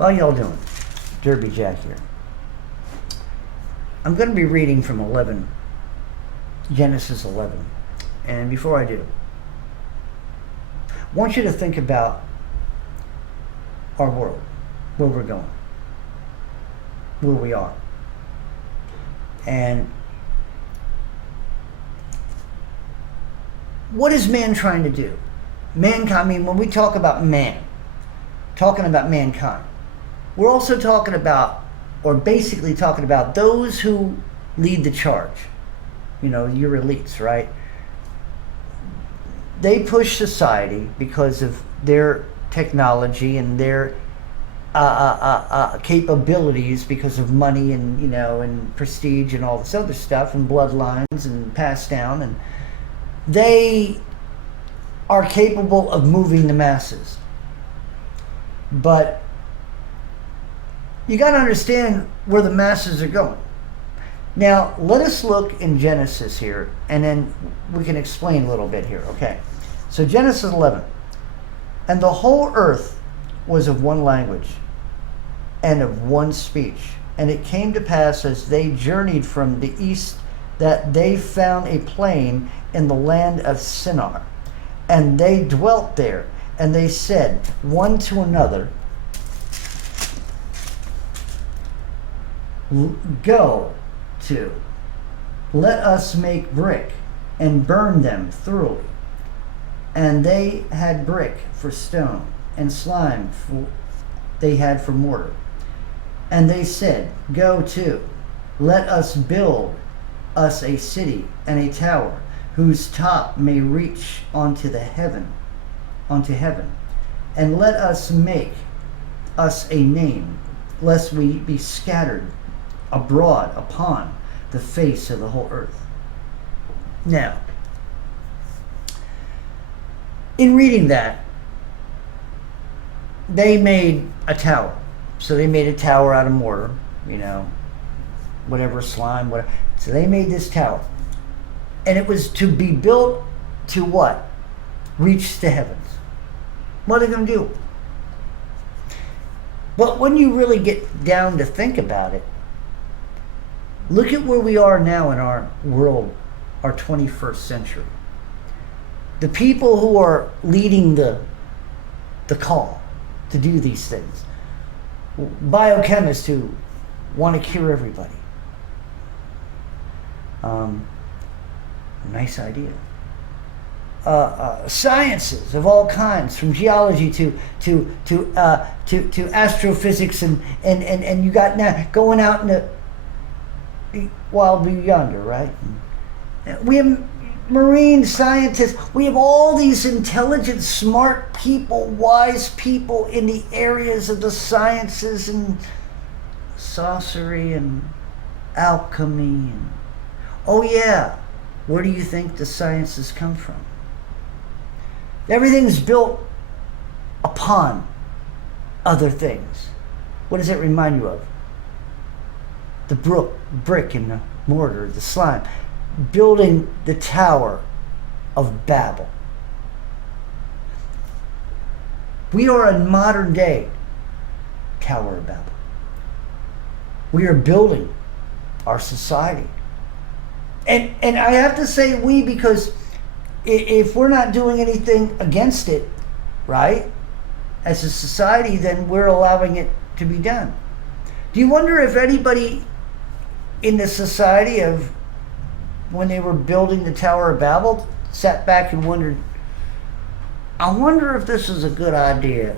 How y'all doing? Derby Jack here. I'm going to be reading from Genesis 11. And before I do, I want you to think about our world, where we're going, where we are. And what is man trying to do? Mankind, I mean, when we talk about man, talking about mankind, we're also talking about, or basically talking about, those who lead the charge. You know, your elites, right? They push society because of their technology and their capabilities, because of money and, you know, and prestige and all this other stuff, and bloodlines and passed down, and they are capable of moving the masses. But you got to understand where the masses are going. Now, let us look in Genesis here, and then we can explain a little bit here, okay? So Genesis 11. And the whole earth was of one language and of one speech. And it came to pass, as they journeyed from the east, that they found a plain in the land of Shinar. And they dwelt there, and they said one to another, Go to, let us make brick, and burn them thoroughly. And they had brick for stone, and slime they had for mortar. And they said, Go to, let us build us a city and a tower, whose top may reach onto heaven. And let us make us a name, lest we be scattered abroad upon the face of the whole earth. Now, in reading that, they made a tower. So they made a tower out of mortar, you know, whatever, slime, whatever. So they made this tower. And it was to be built to what? Reach the heavens. What are they going to do? But when you really get down to think about it, look at where we are now in our world, our 21st century. The people who are leading the call to do these things, biochemists who want to cure everybody. Nice idea. Sciences of all kinds, from geology to astrophysics, and you got now going out in the wild blue yonder, right? We have marine scientists. We have all these intelligent, smart people, wise people in the areas of the sciences and sorcery and alchemy. And oh yeah, where do you think the sciences come from? Everything's built upon other things. What does it remind you of? The brick and the mortar, the slime, building the Tower of Babel. We are a modern day Tower of Babel. We are building our society. And I have to say we, because if we're not doing anything against it, right, as a society, then we're allowing it to be done. Do you wonder if anybody in the society of when they were building the Tower of Babel sat back and wondered, I wonder if this is a good idea?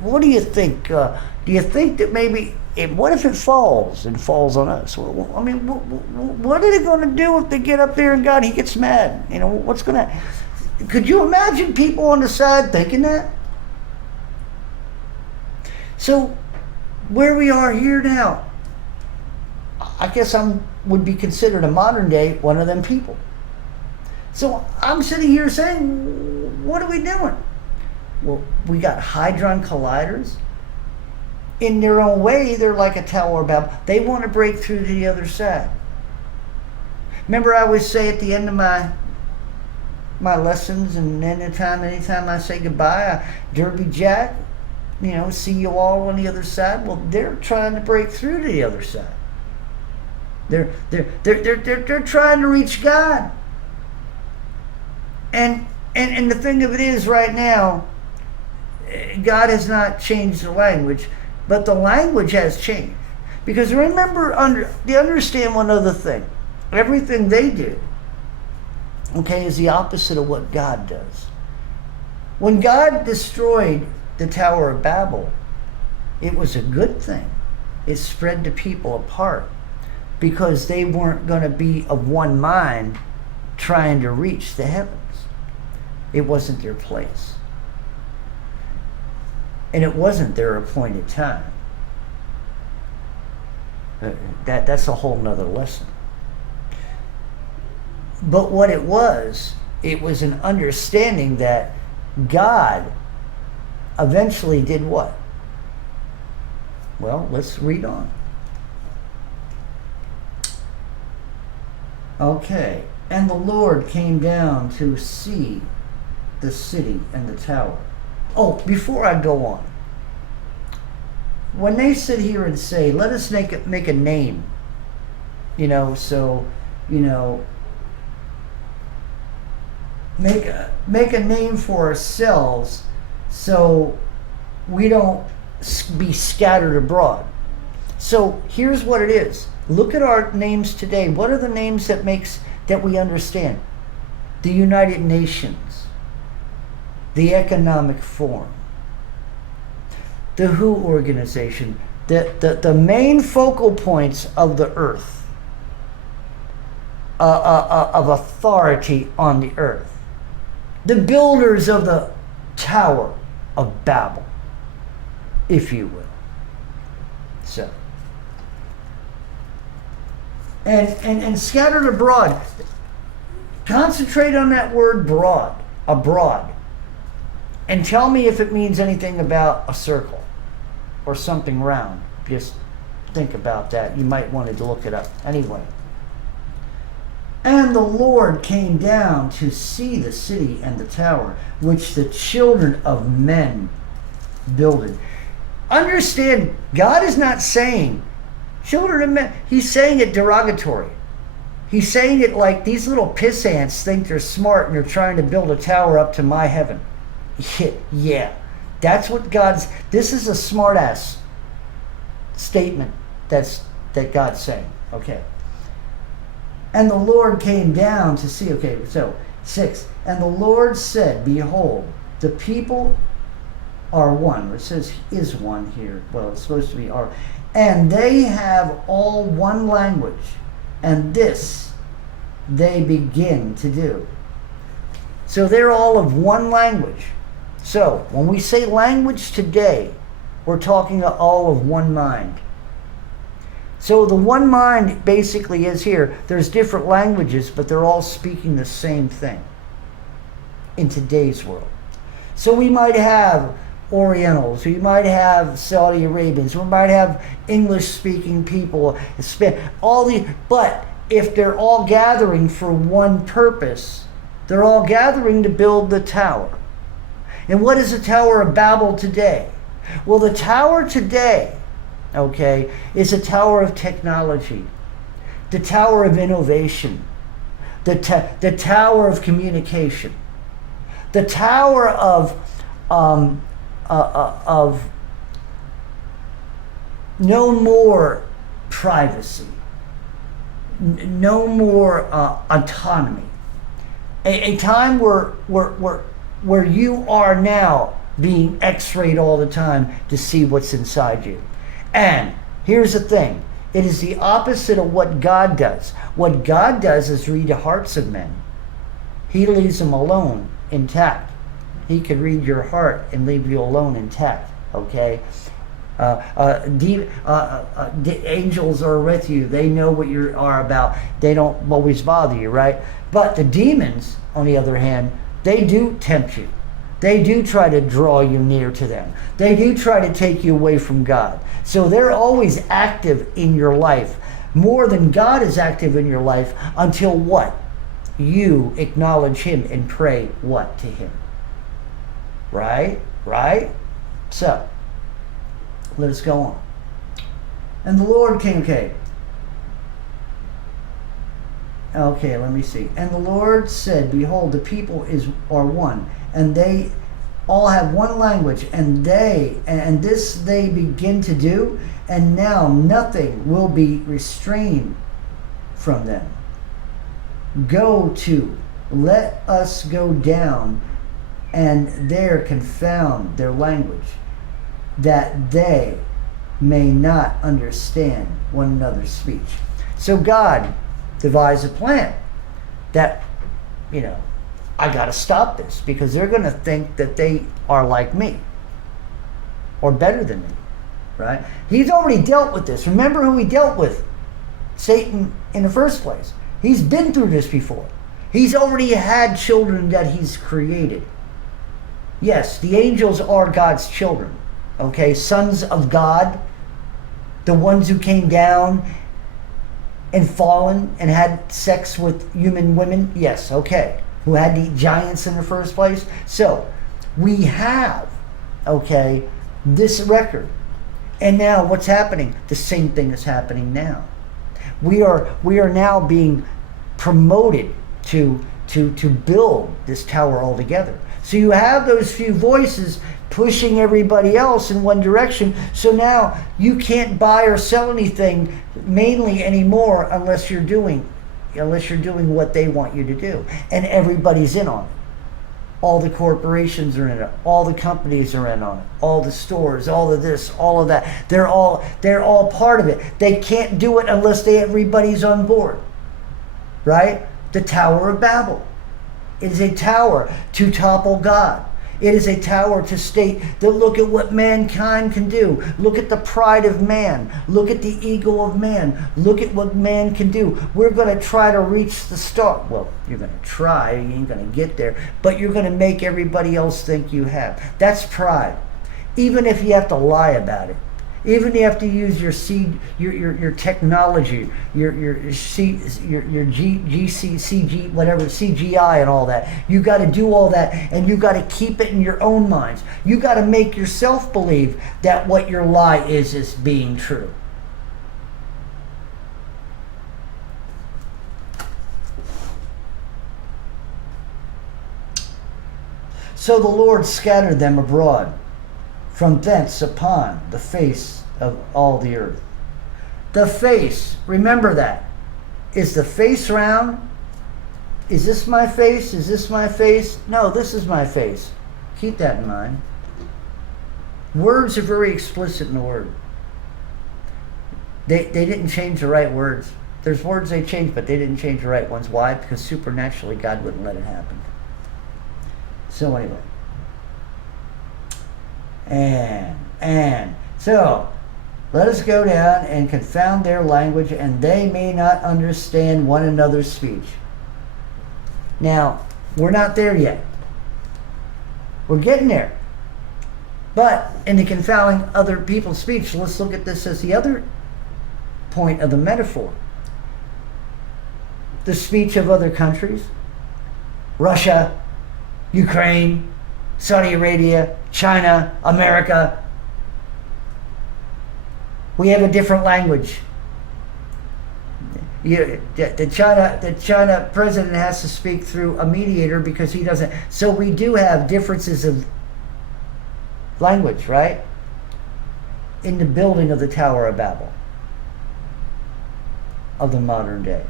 What do you think? Do you think that maybe, what if it falls and falls on us? Well, I mean, what are they going to do if they get up there and God, he gets mad? You know, what's going to, could you imagine people on the side thinking that? So, where we are here now, I guess would be considered a modern day one of them people. So I'm sitting here saying, what are we doing? Well, we got hadron colliders. In their own way, they're like a Tower of Babel. They want to break through to the other side. Remember, I always say at the end of my lessons, and anytime I say goodbye, Derby Jack, see you all on the other side. Well, they're trying to break through to the other side. They're trying to reach God. And the thing of it is, right now, God has not changed the language, but the language has changed. Because remember, you understand one other thing. Everything they do, okay, is the opposite of what God does. When God destroyed the Tower of Babel, it was a good thing. It spread the people apart because they weren't going to be of one mind trying to reach the heavens. It wasn't their place. And it wasn't their appointed time. That's a whole nother lesson. But what it was an understanding that God eventually did what? Well, let's read on. Okay. And the Lord came down to see the city and the tower. Oh, before I go on, when they sit here and say, let us make a name, make a name for ourselves so we don't be scattered abroad. So here's what it is. Look at our names today. What are the names that we understand? The United Nations, the Economic Forum, the WHO organization, the main focal points of the earth, of authority on the earth, the builders of the Tower of Babel, if you will. So, and scattered abroad. Concentrate on that word abroad. And tell me if it means anything about a circle or something round. Just think about that. You might want to look it up. Anyway. And the Lord came down to see the city and the tower, which the children of men builded. Understand, God is not saying children of men. He's saying it derogatory. He's saying it like these little piss ants think they're smart and they're trying to build a tower up to my heaven. Yeah, that's what this is a smart ass statement that God's saying. Okay. And the Lord came down to see. Okay, so 6. And the Lord said, behold, the people are one. It says is one here. Well, it's supposed to be are. And they have all one language. And this they begin to do. So they're all of one language. So when we say language today, we're talking all of one mind. So the one mind basically is here. There's different languages, but they're all speaking the same thing in today's world. So we might have Orientals, we might have Saudi Arabians, we might have English-speaking people, but if they're all gathering for one purpose, they're all gathering to build the tower. And what is the Tower of Babel today? Well, the tower today, okay, is a tower of technology, the tower of innovation, the tower of communication, the tower of no more privacy, no more autonomy, a time where you are now being x-rayed all the time to see what's inside you. And here's the thing, it is the opposite of what God does. What God does is read the hearts of men. He leaves them alone, intact. He could read your heart and leave you alone intact, okay? The angels are with you. They know what you are about. They don't always bother you, right? But the demons, on the other hand, they do tempt you. They do try to draw you near to them. They do try to take you away from God. So they're always active in your life, more than God is active in your life, until what? You acknowledge Him and pray what to Him? Right? So, Let us go on. And the Lord came, okay, let me see. And the Lord said, behold, the people are one, and they all have one language, and this they begin to do, and now nothing will be restrained from them. Let us go down and there confound their language, that they may not understand one another's speech. So God devised a plan that, I got to stop this, because they're going to think that they are like me or better than me, right? He's already dealt with this. Remember who he dealt with? Satan in the first place. He's been through this before. He's already had children that he's created. Yes, the angels are God's children, okay? Sons of God, the ones who came down and fallen and had sex with human women, yes, okay. Who had the giants in the first place. So we have, this record. And now what's happening? The same thing is happening now. We are now being promoted to build this tower all together. So you have those few voices pushing everybody else in one direction. So now you can't buy or sell anything mainly anymore unless you're doing what they want you to do. And everybody's in on it. All the corporations are in it. All the companies are in on it. All the stores, all of this, all of that. They're all part of it. They can't do it unless everybody's on board. Right? The Tower of Babel. It is a tower to topple God. It is a tower to state that look at what mankind can do. Look at the pride of man. Look at the ego of man. Look at what man can do. We're going to try to reach the star. Well, you're going to try. You ain't going to get there. But you're going to make everybody else think you have. That's pride. Even if you have to lie about it. Even if you have to use your technology, your CGI and all that. You got to do all that, and you got to keep it in your own minds. You got to make yourself believe that what your lie is being true. So the Lord scattered them abroad from thence upon the face of all the earth. The face, remember that. Is the face round? Is this my face? Is this my face? No, this is my face. Keep that in mind. Words are very explicit in the Word. They didn't change the right words. There's words they changed, but they didn't change the right ones. Why? Because supernaturally God wouldn't let it happen. So anyway. And so let us go down and confound their language, and they may not understand one another's speech. Now, we're not there yet. We're getting there. But in the confounding other people's speech, let's look at this as the other point of the metaphor. The speech of other countries. Russia, Ukraine, Saudi Arabia, China, America. We have a different language. The China president has to speak through a mediator because he doesn't. So we do have differences of language, right? In the building of the Tower of Babel of the modern day.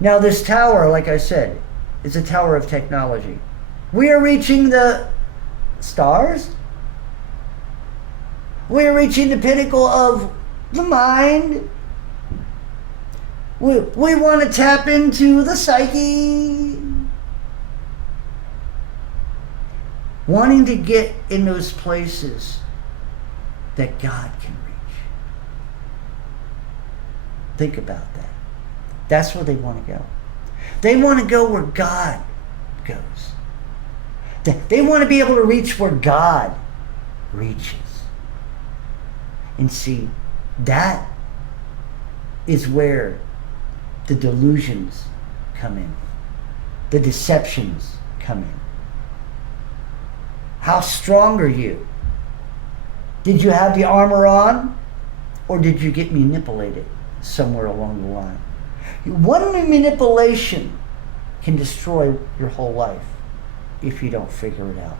Now this tower, like I said, is a tower of technology. We are reaching the stars. We are reaching the pinnacle of the mind. We want to tap into the psyche. Wanting to get in those places that God can reach. Think about that. That's where they want to go. They want to go where God goes. They want to be able to reach where God reaches. And see, that is where the delusions come in. The deceptions come in. How strong are you? Did you have the armor on, or did you get manipulated somewhere along the line? One manipulation can destroy your whole life if you don't figure it out.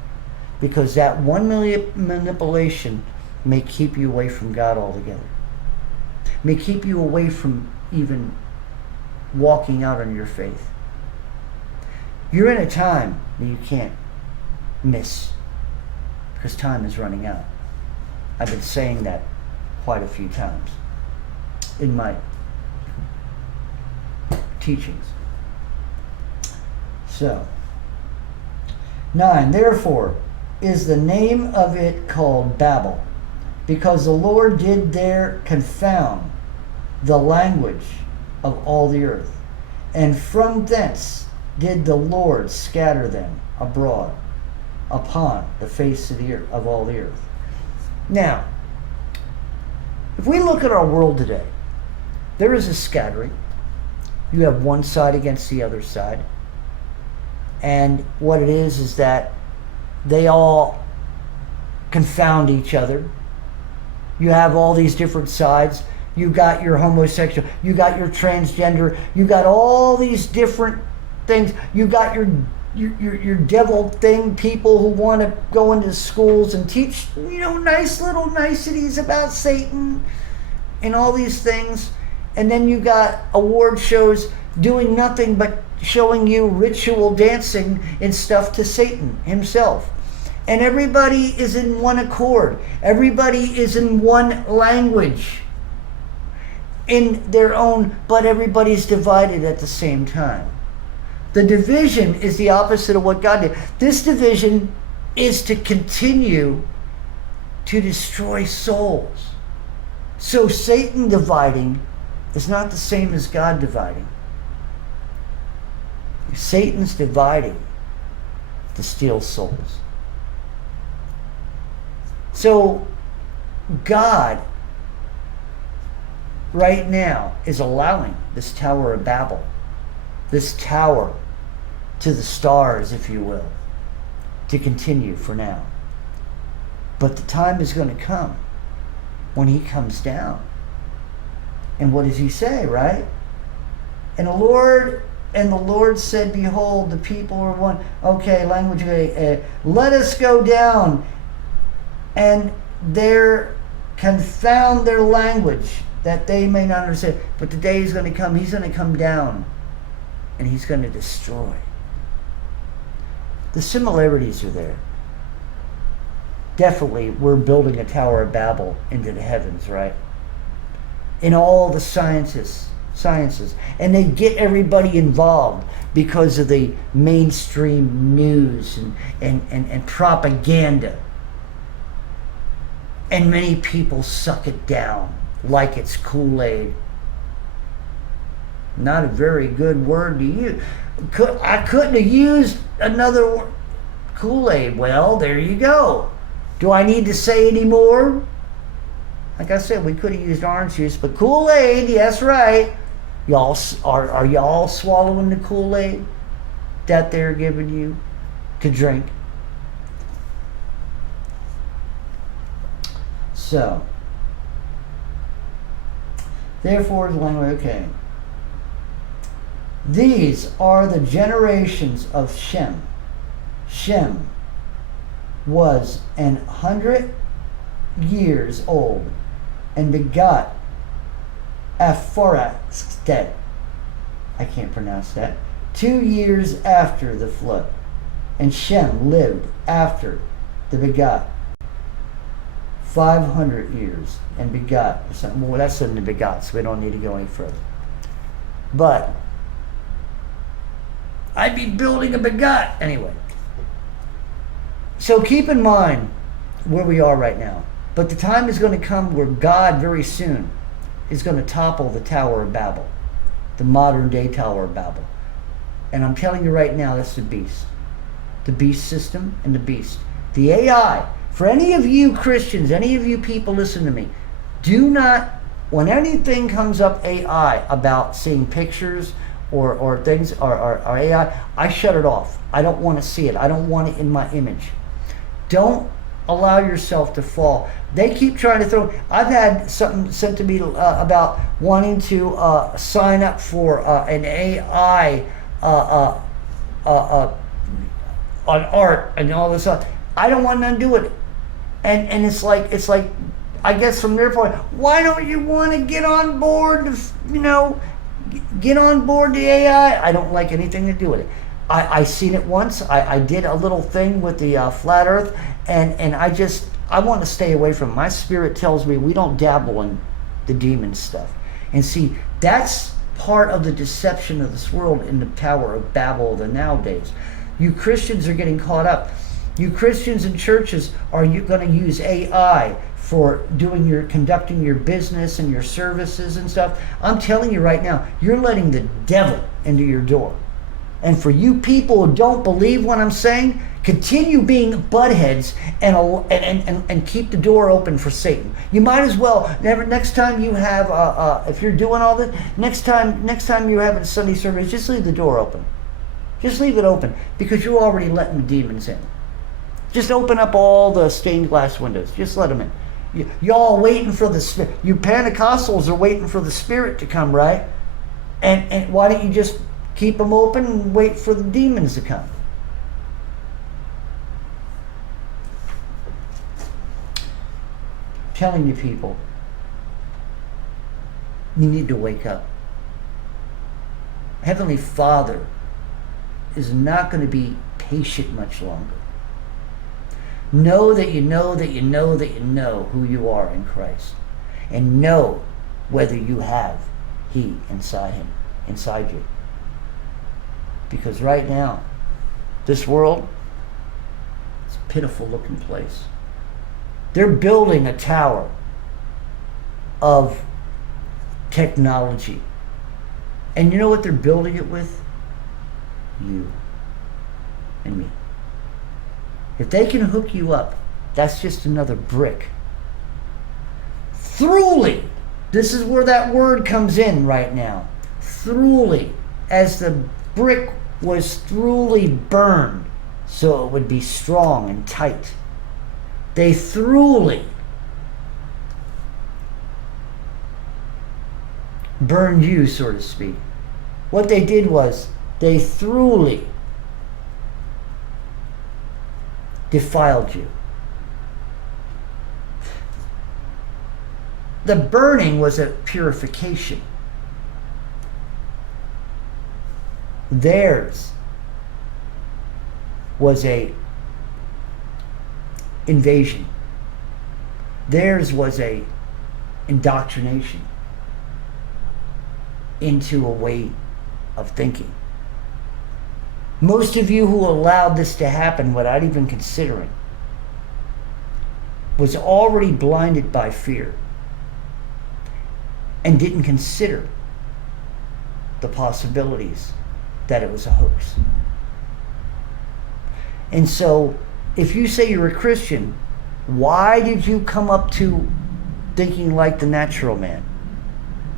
Because that one manipulation may keep you away from God altogether. May keep you away from even walking out on your faith. You're in a time that you can't miss, because time is running out. I've been saying that quite a few times in my teachings. So, 9, therefore is the name of it called Babel, because the Lord did there confound the language of all the earth, and from thence did the Lord scatter them abroad upon the face of the earth, of all the earth. Now, if we look at our world today, there is a scattering. You have one side against the other side. And what it is that they all confound each other. You have all these different sides. You got your homosexual, you got your transgender, you got all these different things. You got your devil thing, people who want to go into schools and teach, nice little niceties about Satan and all these things. And then you got award shows doing nothing but showing you ritual dancing and stuff to Satan himself. And everybody is in one accord. Everybody is in one language in their own, but everybody's divided at the same time. The division is the opposite of what God did. This division is to continue to destroy souls. So Satan dividing is not the same as God dividing. Satan's dividing to steal souls. So God right now is allowing this Tower of Babel, this tower to the stars, if you will, to continue for now. But the time is going to come when he comes down. And what does he say, right? And the Lord said, behold, the people are one. Okay, language, let us go down and there confound their language, that they may not understand. But the day is going to come, he's going to come down and he's going to destroy. The similarities are there. Definitely, we're building a Tower of Babel into the heavens, right? In all the sciences. And they get everybody involved because of the mainstream news and propaganda. And many people suck it down like it's Kool-Aid. Not a very good word to use. I couldn't have used another word. Kool-Aid. Well, there you go. Do I need to say any more? Like I said, we could have used orange juice, but Kool-Aid, yes, right. Y'all are y'all swallowing the Kool-Aid that they're giving you to drink? So, therefore, the language, okay. These are the generations of Shem. Shem was 100 years old and begot Aphoraxtet. I can't pronounce that. 2 years after the flood. And Shem lived after the begot 500 years and begot. Well, that's in the begot, so we don't need to go any further. But I'd be building a begot anyway. So keep in mind where we are right now. But the time is going to come where God very soon is going to topple the Tower of Babel, the modern day Tower of Babel. And I'm telling you right now, that's the beast. The beast system and the beast. The AI. For any of you Christians, any of you people listen to me, do not, when anything comes up AI about seeing pictures or things or AI, I shut it off. I don't want to see it. I don't want it in my image. Don't allow yourself to fall. They keep trying to throw. I've had something sent to me about wanting to sign up for an AI on art and all this stuff. I don't want nothing to do with it. And it's like I guess from their point, why don't you want to get on board? Get on board the AI. I don't like anything to do with it. I seen it once. I did a little thing with the flat Earth, and I want to stay away from it. My spirit tells me we don't dabble in the demon stuff. And see, that's part of the deception of this world in the Tower of Babel of the nowadays. You Christians are getting caught up. You Christians in churches, are you going to use AI for conducting your business and your services and stuff? I'm telling you right now, you're letting the devil into your door. And for you people who don't believe what I'm saying, continue being buttheads and keep the door open for Satan. You might as well next time you have if you're doing all this, next time you're having a Sunday service, just leave the door open. Just leave it open, because you're already letting the demons in. Just open up all the stained glass windows. Just let them in. Y'all waiting for the Spirit. You Pentecostals are waiting for the Spirit to come, right? And why don't you just keep them open and wait for the demons to come? I'm telling you people, you need to wake up. Heavenly Father is not going to be patient much longer. Know that you know that you know that you know who you are in Christ. And know whether you have He inside you. Because right now, this world is a pitiful looking place. They're building a tower of technology. And you know what they're building it with? You and me. If they can hook you up, that's just another brick. Throughly, this is where that word comes in right now. Throughly, as the brick was throughly burned so it would be strong and tight. They throughly burned you, so to speak. What they did was they throughly defiled you. The burning was a purification. Theirs was a invasion. Theirs was a indoctrination into a way of thinking. Most of you who allowed this to happen without even considering was already blinded by fear and didn't consider the possibilities that it was a hoax. And so, if you say you're a Christian, why did you come up to thinking like the natural man?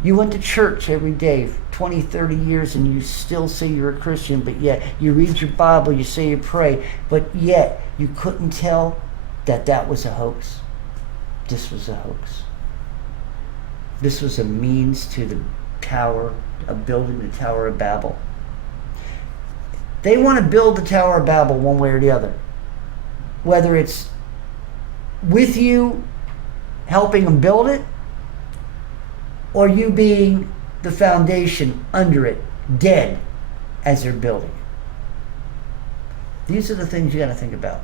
You went to church every day, 20, 30 years, and you still say you're a Christian, but yet you read your Bible, you say you pray, but yet you couldn't tell that that was a hoax. This was a hoax. This was a means to the tower of building the Tower of Babel. They want to build the Tower of Babel one way or the other. Whether it's with you helping them build it, or you being the foundation under it, dead as they're building it. These are the things you got to think about.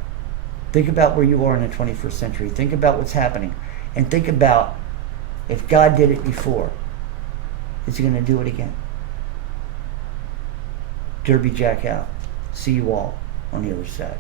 Think about where you are in the 21st century. Think about what's happening. And think about, if God did it before, is He going to do it again? Derby Jack out. See you all on the other side.